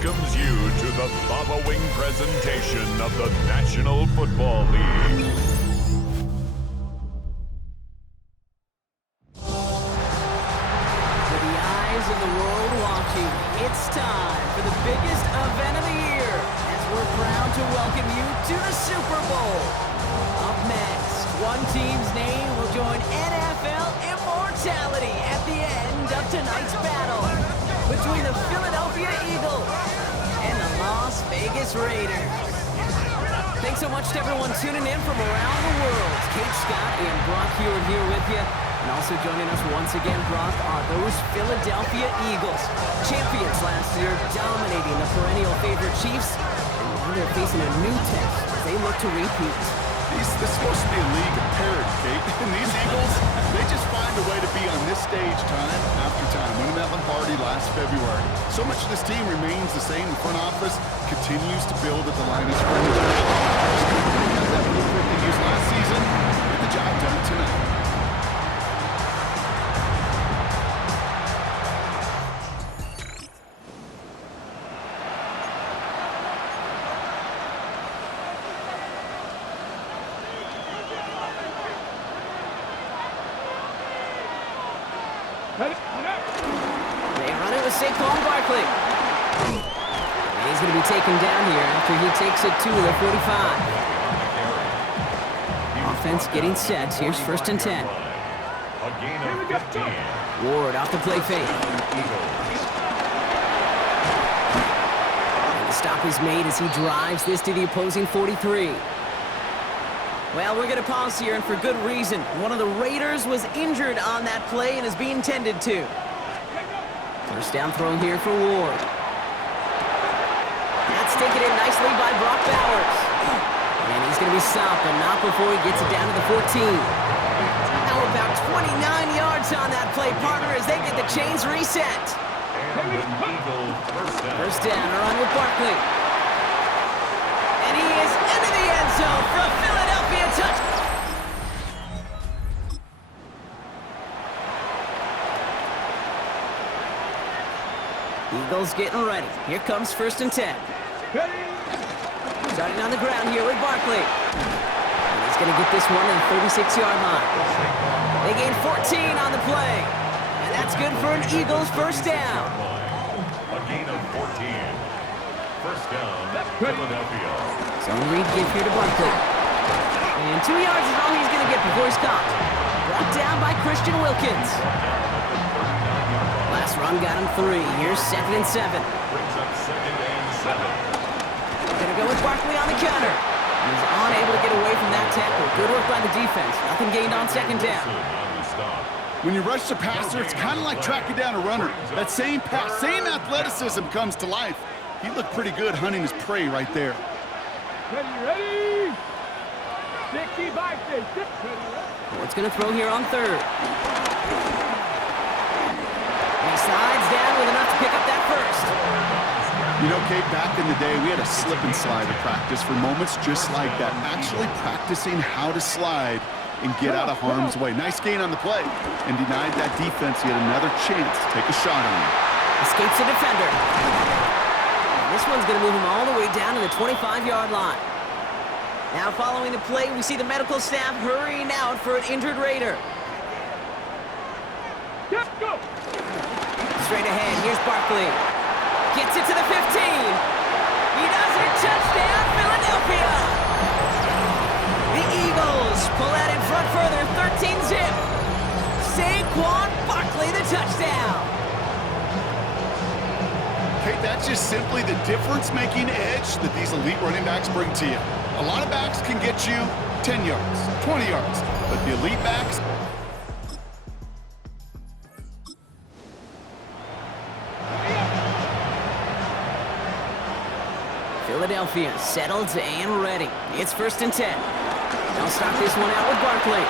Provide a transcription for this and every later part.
welcomes you to the following presentation of the National Football League. With the eyes of the world watching, it's time for the biggest event of the year as we're proud to welcome you to the Super Bowl. Up next, one team's name will join NFL immortality at the end of tonight's battle between the Philadelphia Eagles and the Las Vegas Raiders. Thanks so much to everyone tuning in from around the world. Kate Scott and Brock Hewitt here with you. And also joining us once again, Brock, are those Philadelphia Eagles. Champions last year, dominating the perennial favorite Chiefs. And now they're facing a new test as they look to repeat. This is supposed to be a league of parity, Kate. And these Eagles, they just find a way to be on this stage time after time. Winning that Lombardi last February. So much of this team remains the same. The front office continues to build at the line of scrimmage. They have that blueprint they used last season. Get the job done tonight. They run it with Saquon Barkley. And he's going to be taken down here after he takes it to the 45. Offense getting set. Here's 1st and 10. Ward off the play fake. And the stop is made as he drives this to the opposing 43. Well, we're going to pause here, and for good reason. One of the Raiders was injured on that play and is being tended to. First down throw here for Ward. That's taken in nicely by Brock Bowers. And he's going to be stopped, but not before he gets it down to the 14. Now about 29 yards on that play, partner, as they get the chains reset. First down, a run with Barkley. And he is into the end zone for a Philadelphia touchdown. Eagles getting ready. Here comes 1st and 10. Starting on the ground here with Barkley. And he's going to get this one to the 36-yard line. They gain 14 on the play. And that's good for an Eagles first down. A gain of 14. First down, Philadelphia. Zone read give here to Barkley. And 2 yards is all he's going to get before he's caught. Brought down by Christian Wilkins. Last run got him 3. Here's 2nd and 7. Brings up 2nd and 7. Gonna go with Barkley on the counter. And he's unable to get away from that tackle. Good work by the defense. Nothing gained on 2nd down. When you rush the passer, it's kind of like tracking down a runner. That same pass, same athleticism comes to life. He looked pretty good hunting his prey right there. Ready? 65, 6. What's going to throw here on 3rd. And he slides down with enough to pick up that first. You know, Kate, back in the day, we had a slip and slide at practice for moments just like that. Actually practicing how to slide and get out of harm's way. Nice gain on the play and denied that defense yet another chance to take a shot on him. Escapes the defender. And this one's going to move him all the way down to the 25-yard line. Now following the play, we see the medical staff hurrying out for an injured Raider. Go! Straight ahead, here's Barkley. Gets it to the 15. He does it. Touchdown, Philadelphia. The Eagles pull out in front further, 13-zip. Saquon Barkley, the touchdown. Kate, that's just simply the difference-making edge that these elite running backs bring to you. A lot of backs can get you 10 yards, 20 yards, but the elite backs... Philadelphia settled and ready. It's 1st and 10. They'll start this one out with Barkley.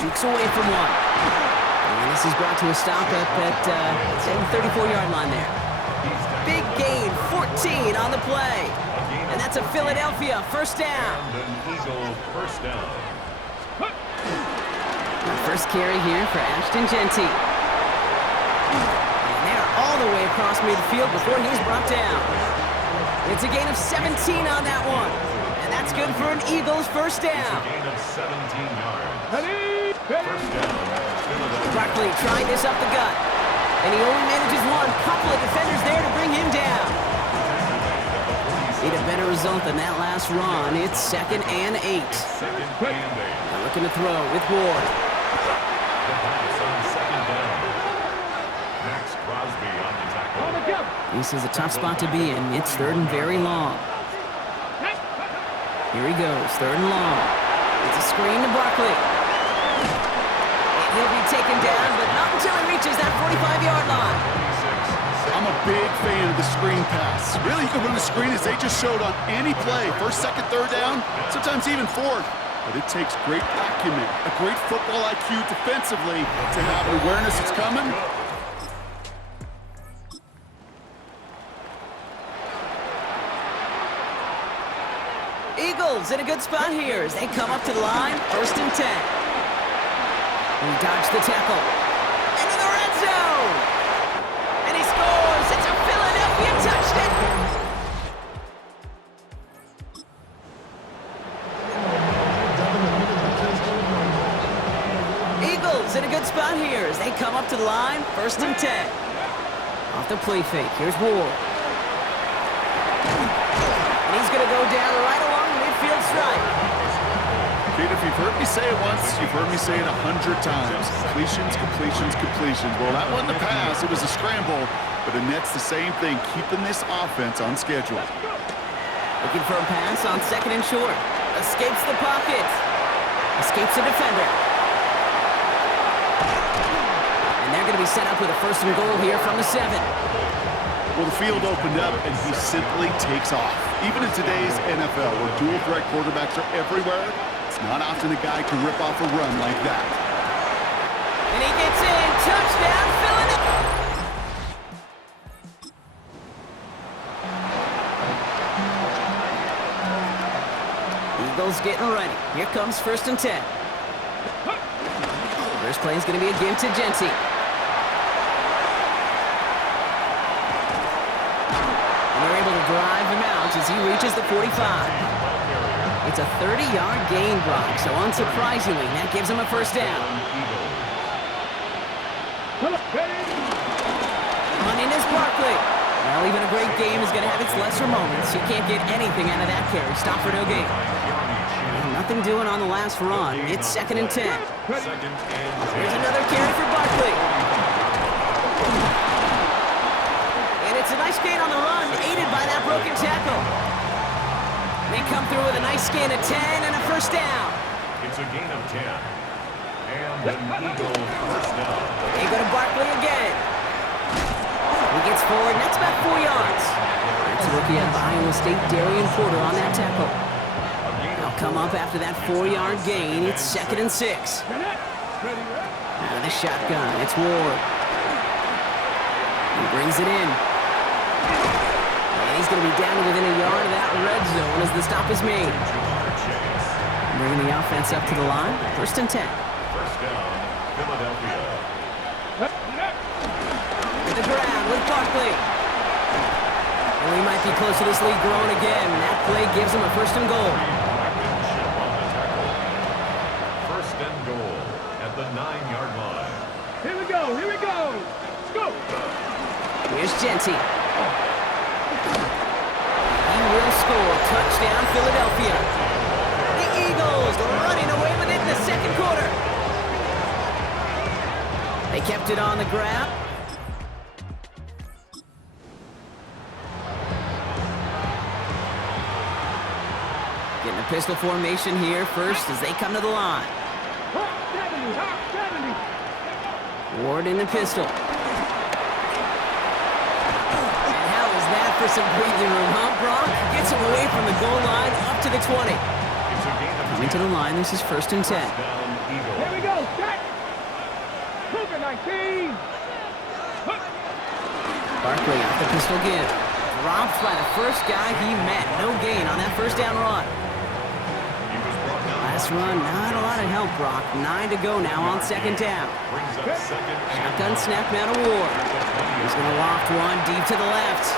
Jukes away from one. And this is brought to a stop up at the 34-yard line there. Big gain, 14 on the play. And that's a Philadelphia first down. First down. The first carry here for Ashton Genty. And they're all the way across midfield before he's brought down. It's a gain of 17 on that one. And that's good for an Eagles first down. Gain of 17 yards. Ready? First down. Barkley trying this up the gut. And he only manages one. Couple of defenders there to bring him down. Need a better result than that last run. It's 2nd and 8. Second and 8. They're looking to throw with Ward. The pass on second down. Max Crosby on the tackle. On the jump. This is a tough spot to be in. It's 3rd and very long. Here he goes, 3rd and long. It's a screen to Barkley. And he'll be taken down, but not until he reaches that 45-yard line. I'm a big fan of the screen pass. Really, you can run a screen as they just showed on any play. 1st, 2nd, 3rd down, sometimes even 4th. But it takes great acumen, a great football IQ defensively to have awareness it's coming. Eagles in a good spot here as they come up to the line, 1st and 10. He dodged the tackle. Into the red zone! And he scores! It's a Philadelphia touchdown! Eagles in a good spot here as they come up to the line, 1st and 10. Off the play fake, here's Ward. And he's going to go down right along the midfield stripe. Pete, if you've heard me say it once, you've heard me say it 100 times. Completions, completions, completions. Well, that wasn't a pass, it was a scramble, but the net's the same thing, keeping this offense on schedule. Looking for a pass on 2nd and short. Escapes the pocket. Escapes the defender. And they're going to be set up with a 1st and goal here from the 7. Well, the field opened up, and he simply takes off. Even in today's NFL, where dual-threat quarterbacks are everywhere, it's not often a guy can rip off a run like that. And he gets in. Touchdown, Philadelphia. Eagles getting ready. Here comes 1st and 10. First play is going to be a give to Genty. And they're able to drive him out as he reaches the 45. It's a 30-yard gain block, so unsurprisingly, that gives him a 1st down. Hunting is Barkley. Well, even a great game is going to have its lesser moments. You can't get anything out of that carry. Stop for no gain. Nothing doing on the last run. It's 2nd and 10. Here's another carry for Barkley. And it's a nice gain on the run, aided by that broken tackle. They come through with a nice gain of 10 and a 1st down. It's a gain of 10. And an Eagles 1st down. They go to Barkley again. He gets forward, and that's about 4 yards. That's a rookie out of Iowa State, Darian Porter, on that tackle. They'll come up after that 4-yard gain. It's 2nd and 6. Out of the shotgun, it's Ward. He brings it in. And he's going to be down to within a yard of that red zone as the stop is made. Bringing the offense up to the line, 1st and 10. First down, Philadelphia. To the ground with Barkley. And we might be close to this lead growing again. That play gives him a 1st and goal. First and goal at the 9-yard line. Here we go. Here we go. Let's go. Here's Genty. He will score. Touchdown, Philadelphia. The Eagles running away with it in the 2nd quarter. They kept it on the ground. Getting a pistol formation here first as they come to the line. Hot 70. Hot 70. Ward in the pistol. And how is that for some breathing room, huh, Brock? Gets him away from the goal line up to the 20. Coming to the line, this is 1st and 10. Here we go. Set. Cougar 19. Barkley off the pistol give. Dropped by the first guy he met. No gain on that 1st down run. Last this run, not a lot of help, Brock. 9 to go now on second down. Shotgun snap now to Ward. He's going to loft one deep to the left.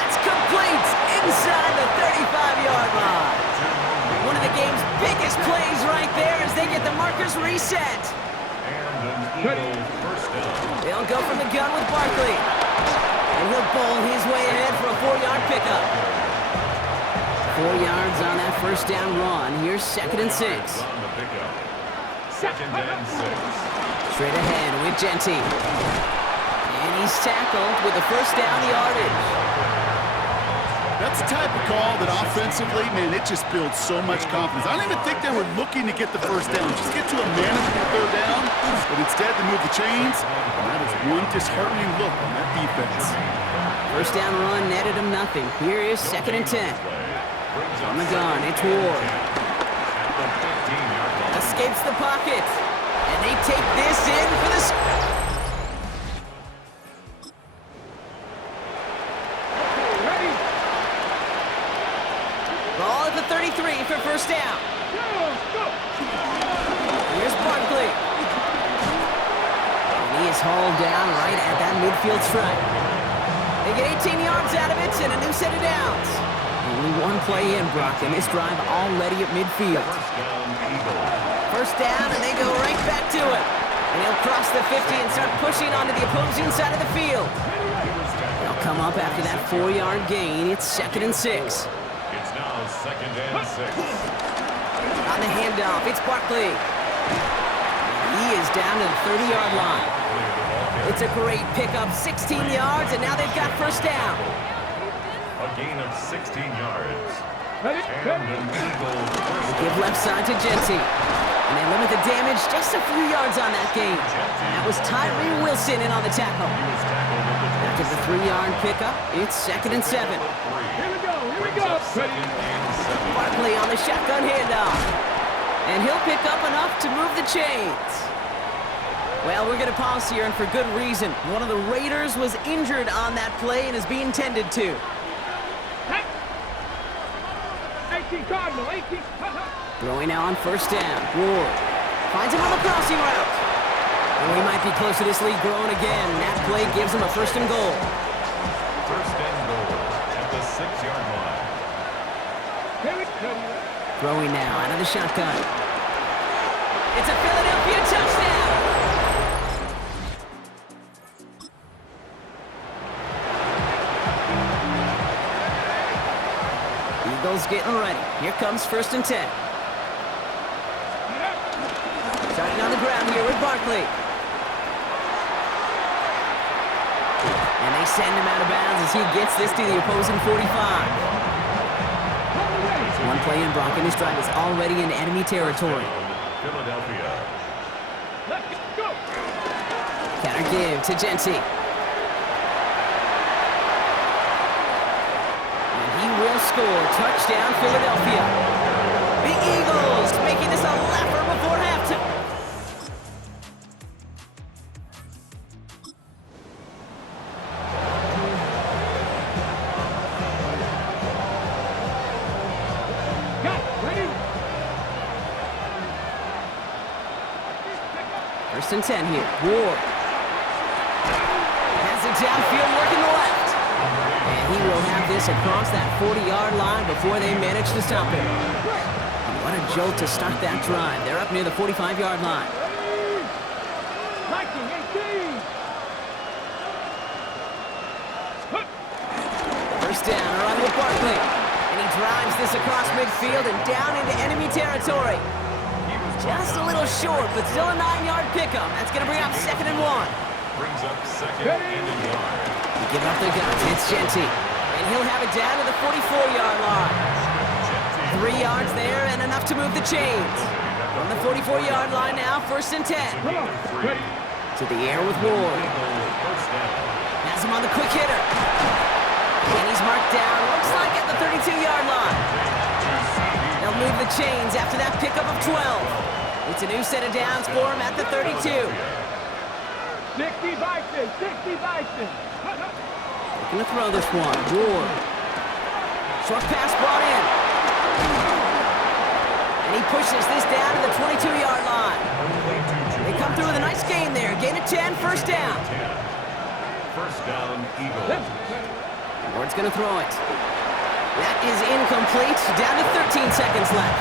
That's complete inside the 35-yard line. One of the game's biggest plays right there as they get the markers reset. They'll go from the gun with Barkley. And he'll bowl his way ahead for a 4-yard pickup. 4 yards on that first down run. Here's 2nd and 6. Second and 6. Straight ahead with Genty. And he's tackled with the first down yardage. That's the type of call that offensively, man, it just builds so much confidence. I don't even think they were looking to get the first down. Just get to a manageable 3rd down, but instead they move the chains, and that is one disheartening look on that defense. First down run netted him nothing. Here is 2nd and 10. On the gun, it's Ward. Escapes the pocket. And they take this in for the... Ready? Ball at the 33 for first down. Go! Here's Barkley. And he is hauled down right at that midfield stripe. They get 18 yards out of it and a new set of downs. Only one play in, Brock, and this drive already at midfield. First down, and they go right back to it. And he'll cross the 50 and start pushing onto the opposing side of the field. They'll come up after that 4-yard gain. It's 2nd and 6. It's now 2nd and 6. On the handoff, it's Barkley. He is down to the 30-yard line. It's a great pickup, 16 yards, and now they've got first down. A gain of 16 yards. Ready? And an Eagle first Give left side to Genty. And they limit the damage just a few yards on that gain. That was Tyree Wilson in on the tackle. After the 3-yard pickup, it's 2nd and 7. Here we go! Here we go! Second and 7. Barkley on the shotgun handoff. And he'll pick up enough to move the chains. Well, we're going to pause here, and for good reason. One of the Raiders was injured on that play and is being tended to. 18 Cardinal, 18. Throwing now on first down. Ward finds him on the crossing route. And we might be close to this lead growing again. That play gives him a 1st and goal. First and goal at the 6-yard line. Here we go. Throwing now out of the shotgun. It's a Philadelphia touchdown. Eagles getting ready. Here comes 1st and 10. Starting on the ground here with Barkley. And they send him out of bounds as he gets this to the opposing 45. One play in, Brock, and this drive is already in enemy territory. Philadelphia. Let's go! Counter give to Genty. And he will score. Touchdown, Philadelphia. The Eagles making this a laugher before halftime. Ready? 1st and 10 here. Ward has it downfield, working the left. And he will have this across that 40-yard line before they manage to stop him. And what a jolt to start that drive. They're up near the 45-yard line. 19, 18. First down, a run with Barkley. And he drives this across midfield and down into enemy territory. Just a little short, but still a 9-yard pickup. That's going to bring up 2nd and 1. Brings up 2nd and a yard. They give up the guns. It's Genty. And he'll have it down to the 44-yard line. 3 yards there and enough to move the chains. On the 44-yard line now, 1st and 10. Come on. Ready? To the air with Ward. First down. Has him on the quick hitter. And he's marked down, looks like at the 32-yard line. They'll move the chains after that pickup of 12. It's a new set of downs for him at the 32. 60 Bison, 60 Bison. Looking to throw this one. Ward. Short pass brought in. And he pushes this down to the 22-yard line. They come through with a nice gain there. Gain of 10, first down. First down, Eagles. Ward's going to throw it. That is incomplete. Down to 13 seconds left.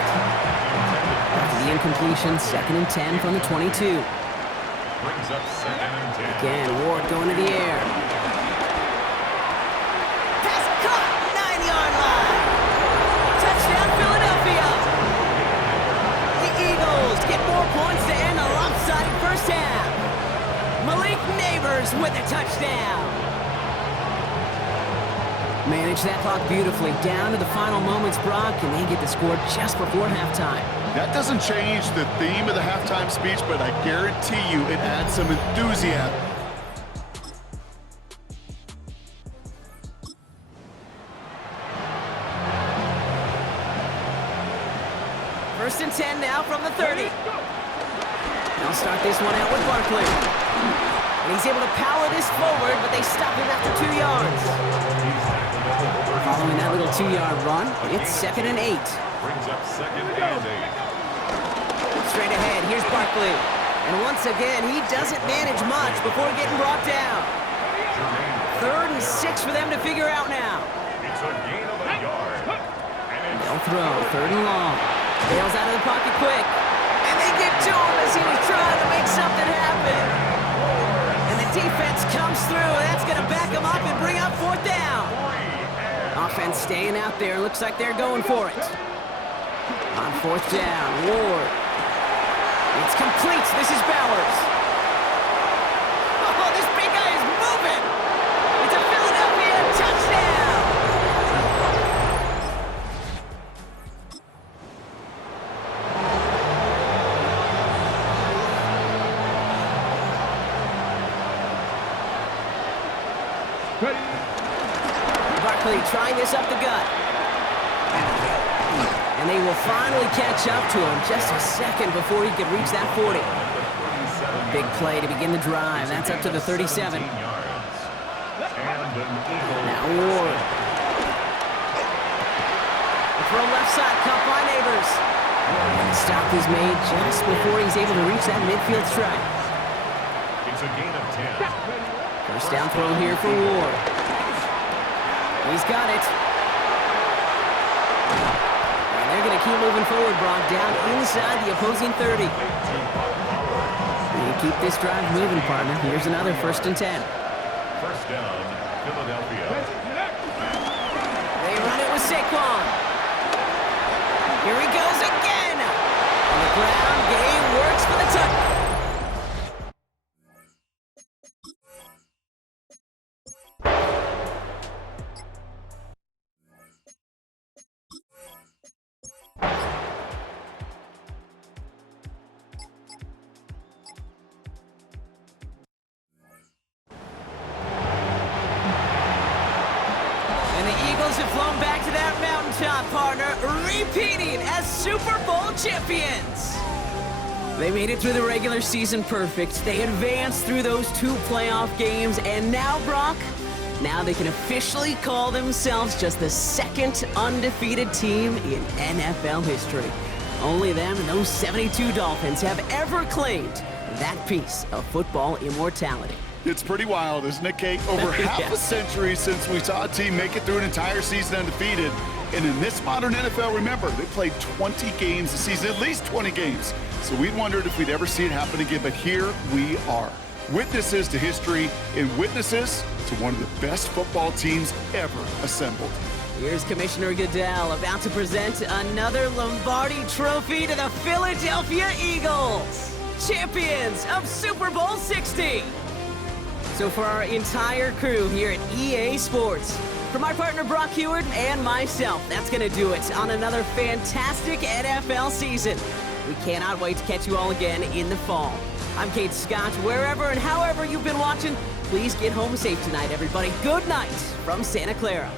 After the incompletion, 2nd and 10 from the 22. Brings up 2nd and 10. Again, Ward going to the air. Pass caught, 9-yard line. Touchdown, Philadelphia. The Eagles get more points to end a lopsided first half. Malik Neighbors with a touchdown. Manage that clock beautifully. Down to the final moments, Brock, and they get the score just before halftime. That doesn't change the theme of the halftime speech, but I guarantee you it adds some enthusiasm. First and 10 now from the 30. They'll start this one out with Barkley. And he's able to power this forward, but they stop him after 2 yards. Following that little 2-yard run, it's 2nd and 8. Brings up 2nd and 8. Straight ahead, here's Barkley. And once again, he doesn't manage much before getting brought down. 3rd and 6 for them to figure out now. It's a gain of a yard. They'll throw, 3rd and long. Bails out of the pocket quick. And they get to him as he was trying to make something happen. And the defense comes through. That's going to back him up and bring up 4th down. Offense staying out there. Looks like they're going for it. On 4th down, Ward. It's complete. This is Bowers. Oh, this big guy is moving. It's a Philadelphia touchdown. Barkley trying this up the gut. And they will finally catch up to him just a second before he could reach that 40. Big play to begin the drive. That's up to the 37. Now Ward. The throw left side, caught by Neighbors. And the stop is made just before he's able to reach that midfield strike. It's a gain of 10. First down throw here for Ward. He's got it. And they're going to keep moving forward, Brock, down inside the opposing 30. You keep this drive moving, partner. Here's another 1st and 10. First down, Philadelphia. They run it with Saquon. Here he goes again. On the ground game works for the touchdown. Have flown back to that mountaintop, partner, repeating as Super Bowl champions. They made it through the regular season perfect. They advanced through those 2 playoff games, and now, Brock, now they can officially call themselves just the 2nd undefeated team in NFL history. Only them and those 72 Dolphins have ever claimed that piece of football immortality. It's pretty wild, isn't it, Kate? Over half a century since we saw a team make it through an entire season undefeated. And in this modern NFL, remember, they played 20 games a season, at least 20 games. So we'd wondered if we'd ever see it happen again, but here we are. Witnesses to history and witnesses to one of the best football teams ever assembled. Here's Commissioner Goodell about to present another Lombardi Trophy to the Philadelphia Eagles, champions of Super Bowl 60. So for our entire crew here at EA Sports, for my partner Brock Heward and myself, that's going to do it on another fantastic NFL season. We cannot wait to catch you all again in the fall. I'm Kate Scott. Wherever and however you've been watching, please get home safe tonight, everybody. Good night from Santa Clara.